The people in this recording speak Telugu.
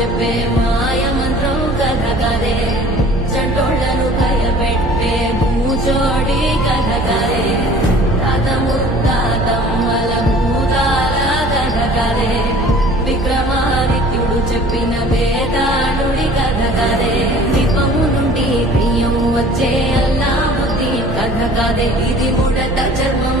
చెప్పే మాయ మంత్రం కథ కదే చంటోళ్లను భయపెట్టే భూచోడి కథ కదే తాత ముత్తాతమ్మల భూతాల కథ కదే విక్రమాదిత్యుడు చెప్పిన వేదాళుడి కథ కదే దీపము నుండి ప్రియం వచ్చే అల్లా బుద్ధి కథ కదే ఇది ముడత చర్మం